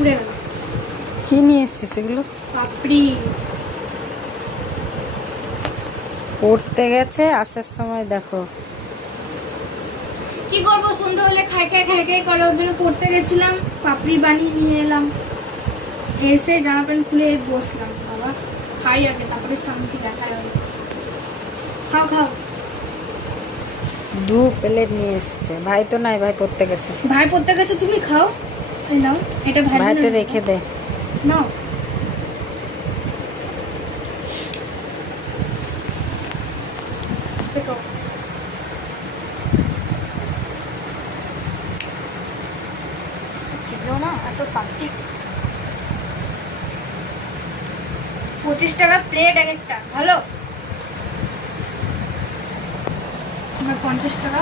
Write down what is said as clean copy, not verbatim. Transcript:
উড়ে গেল। কি নিয়ে এসছিস এগুলো? পাপড়ি। পড়তে গেছে, আসার সময় দেখো। কি করবো, সন্ধ্যা হলে খাই খাই করে, ওর জন্য পড়তে গেছিলাম, পাপড়ি বানিয়ে নিয়ে এলাম। এসে জামা প্যান্ট খুলে বসলাম। বাবা খাই আগে, তারপরে শান্তি দেখা যাবে। খাও খাও। 2 প্লেট নিয়ে এসছে। ভাই তো নাই, ভাই পড়তে গেছে। ভাই পড়তে গেছে, তুমি খাও। এই নাও, এটা ভাই ভাইটা রেখে দে। নাও। দেখো খেলো না এত পাপড়ি। 25 টাকা প্লেট এক একটা, ভালো। আমার 50 টাকা।